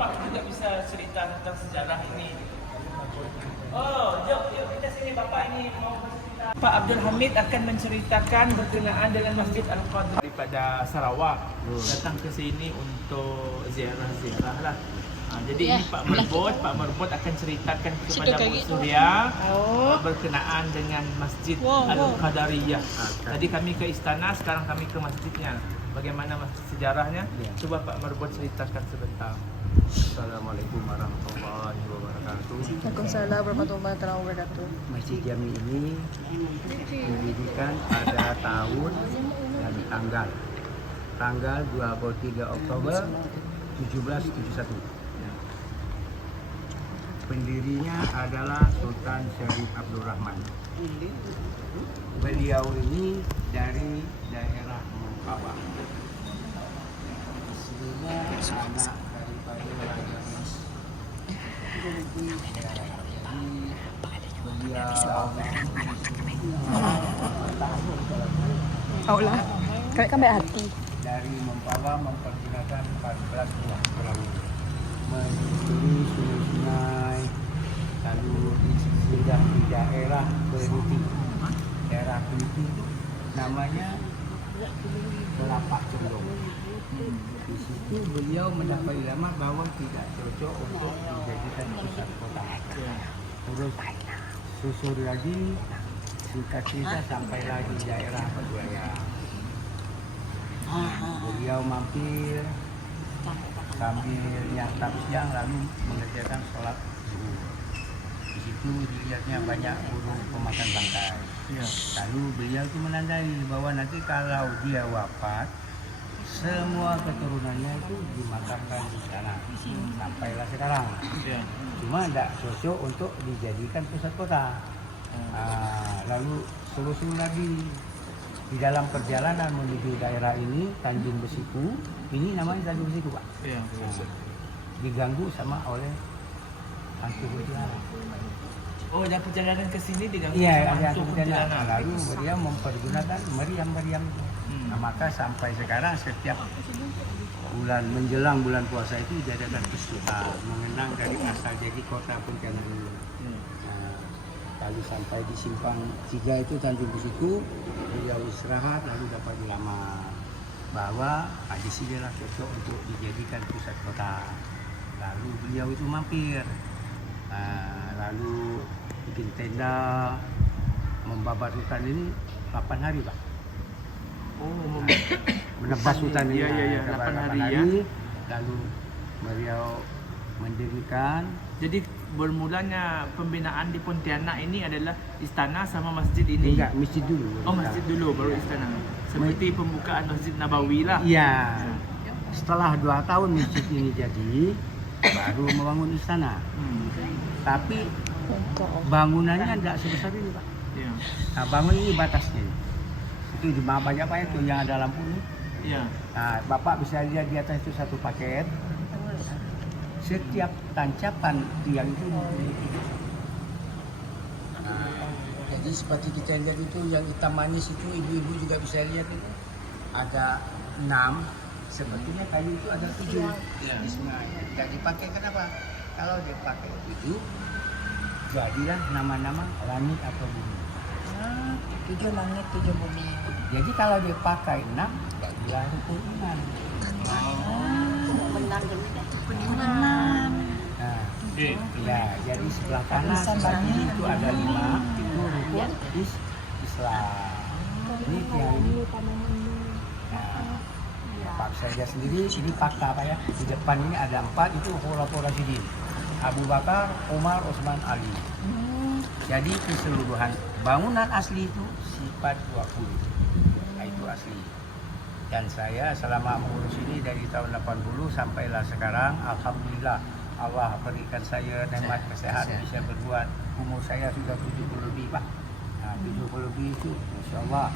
Pak juga bisa cerita tentang sejarah ini. Oh, yuk kita sini Bapak ini mau bercerita. Pak Abdul Hamid akan menceritakan berkenaan dengan Masjid Al-Qadr daripada Sarawak. Datang ke sini untuk ziarah-ziarah lah. Jadi ini Pak Merbot akan ceritakan kepada Bu Surya berkenaan dengan Masjid Al-Qadariyah. Tadi kami ke istana, sekarang kami ke masjidnya. Bagaimana masjid sejarahnya? Coba Pak Merbot ceritakan sebentar. Assalamualaikum warahmatullahi wabarakatuh. Waalaikumsalam warahmatullahi wabarakatuh. Masjid Jami ini didirikan pada tahun dan tanggal 23 Oktober 1771. Pendirinya adalah Sultan Syarif Abdul Rahman. Beliau ini dari daerah Mempawah. Istrinya anak daripada Raja Mas. Jadi beliau Aulah, kami baik hati. dari Mempawah memperkirakan 14 buah perahu menyusuri sungai, lalu singgah di daerah Keliti. Daerah Keliti itu namanya Belapak Condong. Di situ beliau mendapat ilham bahwa tidak cocok untuk dijadikan pusat kota. Terus susur lagi, singkat cerita sampailah di daerah Paduaya. Beliau mampir sambil nyantap siang lalu mengerjakan sholat zuhur. Di situ dilihatnya banyak burung pemakan bangkai. Lalu beliau itu menandai bahwa nanti kalau dia wafat, semua keturunannya itu dimakamkan di sana. Sampailah sekarang. Cuma tidak cocok untuk dijadikan pusat kota. Lalu selusur lagi di dalam perjalanan menuju daerah ini, Tanjung Besiku, ini namanya Tanjung Besiku, Pak. Diganggu sama oleh hantu kuntilanak. Oh, dan perjalanan ke sini diganggu Iya, sama ada hantu kuntilanak. kuntilanak. Lalu beliau mempergunakan meriam-meriam itu. Nah, maka sampai sekarang setiap menjelang bulan puasa itu diadakan festival mengenang dari asal jadi kota Pontianak ini. Lalu sampai di simpang 3 itu Tanjung Besiku, beliau istirahat lalu dapat dilamar bahwa di sini lah cocok untuk dijadikan pusat kota. Lalu beliau itu mampir, lalu bikin tenda, membabat hutan ini 8 hari, Pak. Oh, Menebas hutan ini, Iya, 8 hari ya. Lalu beliau mendirikan. Jadi bermulanya pembinaan di Pontianak ini adalah istana sama masjid ini. Enggak, masjid dulu. Oh, masjid dulu baru istana. Seperti pembukaan Masjid Nabawi lah. Iya. Setelah 2 tahun masjid ini jadi, baru membangun istana. Tapi bangunannya tidak sebesar ini, Pak. Iya. Nah, bangun ini batasnya. Itu di bawah banyak Pak itu yang ada lampu ini. Iya. Nah, Bapak bisa lihat di atas itu satu paket. Setiap tancapan tiang itu jadi seperti kita lihat itu yang hitam manis itu ibu-ibu juga bisa lihat itu ada 6, sepertinya kayu itu ada 7 di sungai. Tidak dipakai kenapa? Kalau dipakai 7 jadilah nama-nama langit atau bumi. 7 langit, 7 bumi. Jadi kalau dipakai 6 tidak bilang rukun iman. Benar Nah, ya, jadi sebelah kanan, sebelah kiri itu ada 5, itu rukun Islam. Ini tiang ini. Nah, Pak saja sendiri, ini fakta Pak ya. Di depan ini ada 4, itu Khulafaur Rasyidin. Abu Bakar, Umar, Utsman, Ali. Jadi keseluruhan bangunan asli itu sifat 20. Nah, itu asli. Dan saya selama mengurus ini dari tahun 80 sampailah sekarang, alhamdulillah Allah berikan saya nikmat kesehatan bisa berbuat. Umur saya sudah 70 lebih, Pak. Nah, 70 lebih itu Masya Allah.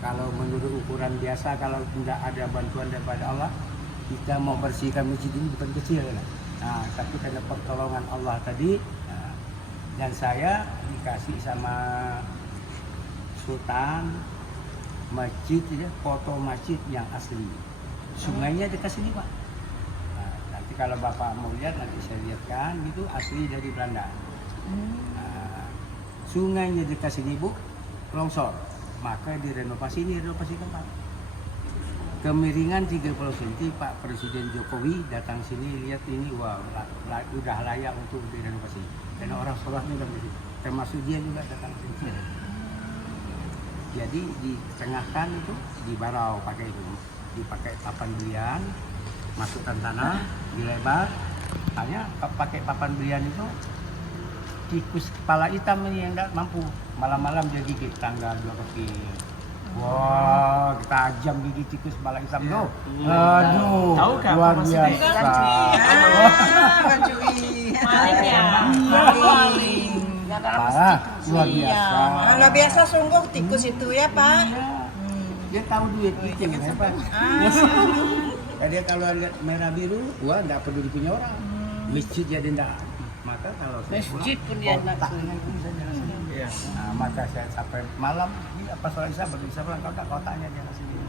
Kalau menurut ukuran biasa, kalau tidak ada bantuan daripada Allah, kita mau bersihkan masjid ini bukan kecil. Nah, tapi karena pertolongan Allah tadi, dan saya dikasih sama Sultan masjid, foto masjid yang asli. Sungainya dekat sini, Pak. Nah, nanti kalau Bapak mau lihat nanti saya lihatkan itu asli dari Belanda. Sungainya dekat sini Bu, longsor. Maka direnovasi tempat. Kemiringan 30 cm, Pak Presiden Jokowi datang sini lihat ini, wah udah layak untuk direnovasi. Karena orang sholatnya udah begitu, termasuk dia juga datang sini. Jadi ditengahkan itu dibarau pakai itu, dipakai papan belian, masukkan tanah, dilebar. Hanya pakai papan belian itu tikus kepala hitam ini yang tidak mampu, malam-malam dia gigit tangga 2 kaki. Wah, tajam gigi tikus kepala hitam tuh. Aduh, Tahukah luar apa biasa. Parah, luar biasa. Luar biasa sungguh tikus itu ya Pak. Dia tahu duit itu, ya, Pak. Dia kalau lihat merah biru, wah enggak peduli punya orang. Masjid dia tidak. Maka kalau saya Masjid pun dia nak. Ya. Nah, maka saya sampai malam, pas sholat isya baru bisa pulang kotaknya dia kasih dia.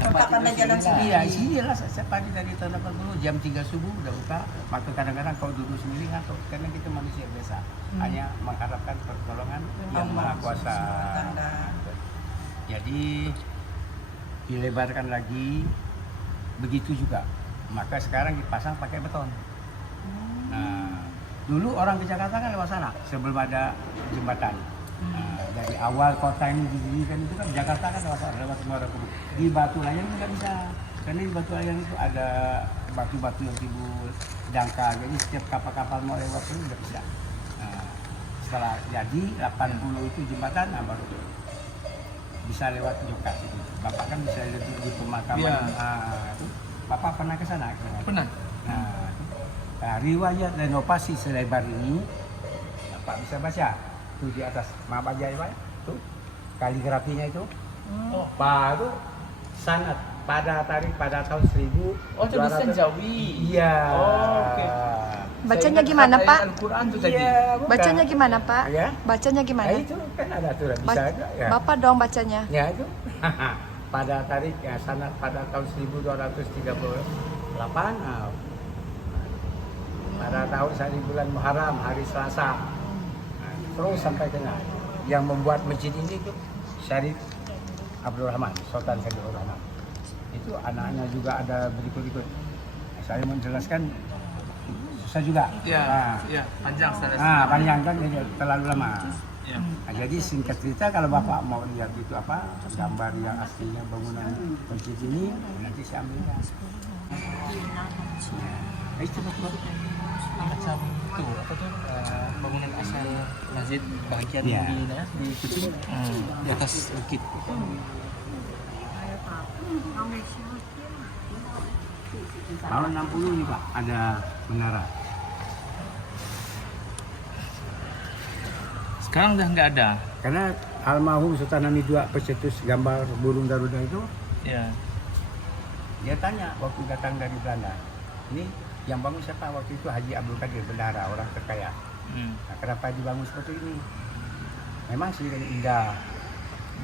Kotak pandai jalan sendiri. Iya, sini lah saya pagi dari tahun 80 jam 3 subuh udah buka. Maka kadang-kadang kalau duduk sendiri ngantuk karena kita manusia biasa. Hanya mengharapkan pertolongan yang Maha Kuasa. Jadi dilebarkan lagi, begitu juga. Maka sekarang dipasang pakai beton. Nah, dulu orang ke Jakarta kan lewat sana sebelum ada jembatan. Nah, dari awal kota ini didirikan itu kan Jakarta kan lewat sana, lewat Muara Kubu. Di Batu Layang nggak bisa, karena di Batu Layang itu ada batu-batu yang timbul dangkal. Jadi setiap kapal-kapal mau lewat itu nggak bisa. Nah, setelah jadi 80 itu jembatan, nah baru bisa lewat Jokat itu. Bapak kan bisa lihat di pemakaman. Ya. Itu. Bapak pernah ke sana? Pernah. Nah, riwayat renovasi selebar ini, Bapak bisa baca tuh di atas map aja ya Pak, tuh kaligrafinya itu. Oh. Pak itu sangat pada tahun 1000. Oh, tulisan Jawi. Iya. Oh, oke. Bacanya gimana, Pak? Al-Quran tuh tadi. Iya, bukan. Bacanya gimana, Pak? Ya. Bacanya gimana? Nah, itu kan ada aturan bisa aja ya. Bapak dong bacanya. Ya itu. Pada tarikh ya sangat pada tahun 1238. Nah, pada tahun sehari bulan Muharram hari Selasa. Nah, terus sampai kena yang membuat masjid ini itu Syarif Abdul Rahman, Sultan Syarif Abdul Rahman. Itu anaknya juga ada berikut-ikut. Saya menjelaskan susah juga. Ya, Nah, ya, panjang sana. panjang kan jadi terlalu lama. Ya. Nah, jadi singkat cerita kalau Bapak mau lihat itu apa gambar yang aslinya bangunan masjid ini nanti saya ambil. Nah, itu betul. Macam itu apa tuh bangunan asal masjid bagian Ya. di Kucing di atas bukit. Tahun 60 ini Pak ada menara. Sekarang udah nggak ada. Karena almarhum Sultan Hamid II pencetus gambar burung Garuda itu, Ya. dia tanya waktu datang dari Belanda, ini yang bangun siapa waktu itu? Haji Abdul Qadir, bendahara, orang terkaya. Nah, kenapa dibangun seperti ini? Memang sedikit indah.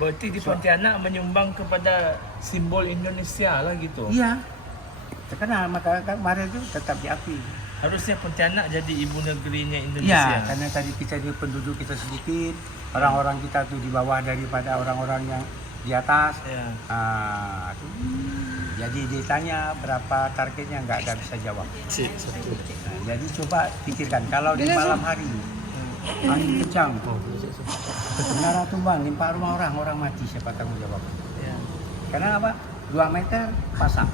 Berarti di Pontianak menyumbang kepada simbol Indonesia lah gitu. Iya. Terkenal, maka kemarin itu tetap diakui. Harusnya Pontianak jadi ibu negerinya Iya, Indonesia. karena tadi kita di penduduk kita sedikit, orang-orang kita tuh di bawah daripada orang-orang yang di atas. Ya. Tuh. Jadi ditanya berapa targetnya nggak ada bisa jawab. Nah, jadi coba pikirkan kalau di malam hari angin kencang, menara tumbang, nimpa rumah orang mati, siapa tanggung jawab? Ya. Karena apa? 2 meter pasang.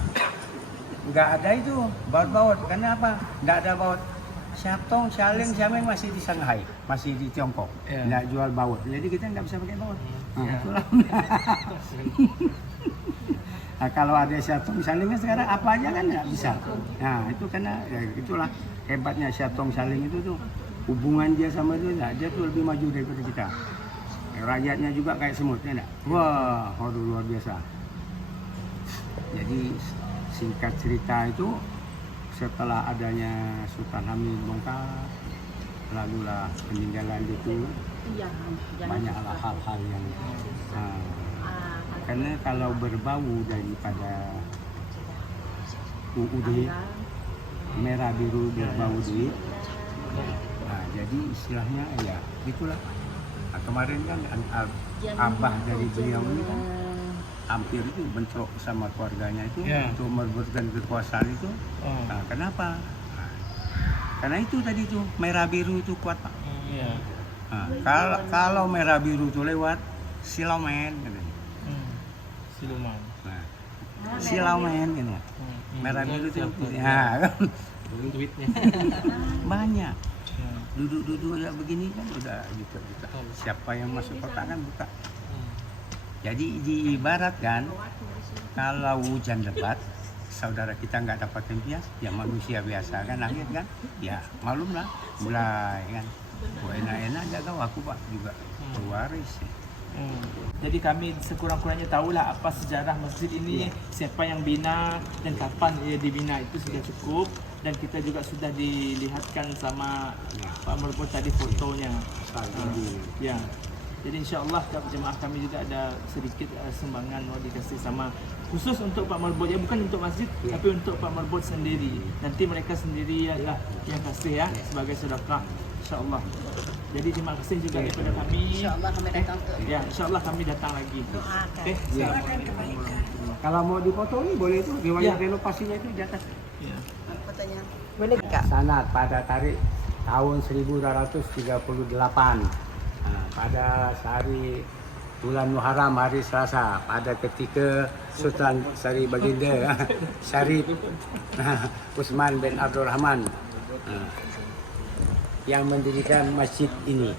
Nggak ada itu baut-baut. Karena apa? Nggak ada baut. Syatong, Syaleng, Syameng masih di Shanghai, masih di Tiongkok. Ya. Nggak jual baut. Jadi kita nggak bisa pakai baut. Nah, Ya. itulah. Nah, kalau ada Syatong, Syaleng sekarang apa aja kan nggak bisa. Nah, itu karena ya, itulah hebatnya Syatong, Syaleng itu tuh. Hubungan dia sama dia tuh lebih maju daripada kita. Rakyatnya juga kayak semut, ya enggak? Wah, waduh luar biasa. Jadi singkat cerita itu setelah adanya Sultan Hamid bongkar, lalulah peninggalan itu banyaklah hal-hal yang karena kalau berbau daripada UUD merah biru berbau duit. Nah, jadi istilahnya ya gitulah. Nah, kemarin kan abah dari beliau ini kan hampir itu bentrok sama keluarganya itu untuk merebutkan kekuasaan itu. Nah, kenapa? Nah, karena itu tadi tuh merah biru itu kuat Pak. Nah, kalau merah biru itu lewat silau men gitu. Siluman. Nah, silau men gitu. Merah biru itu ya kan Duitnya. banyak. Duduk-duduk ya begini kan udah gitu. Siapa yang masuk kota kan buka. Jadi diibaratkan kalau hujan lebat, saudara kita nggak dapat tempias, ya manusia biasa kan langit kan, ya malum lah, mulai kan, enak-enak jaga aku Pak juga pewaris. Jadi kami sekurang-kurangnya tahulah apa sejarah masjid ini, siapa yang bina dan kapan ia dibina, itu sudah cukup. Dan kita juga sudah dilihatkan sama Pak Merbot tadi fotonya. Ya. Jadi insya Allah jemaah kami juga ada sedikit sumbangan mau dikasih sama khusus untuk Pak Merbot, ya bukan untuk masjid tapi untuk Pak Merbot sendiri. Nanti mereka sendiri lah yang kasih ya sebagai sedekah insya Allah. Jadi terima kasih juga daripada kami. Insya Allah kami datang tuh. Ya insya Allah kami datang lagi. Oke. Silakan kebaikan. Kalau mau dipotong nih boleh itu, riwayat renovasinya itu di atas. Ya. Fotonya. Boleh Kak? Sanad pada tarikh tahun 1238. Nah, pada hari bulan Muharram hari Selasa, pada ketika Sultan Sari Baginda Syarif Utsman bin Abdul Rahman yang mendirikan masjid ini.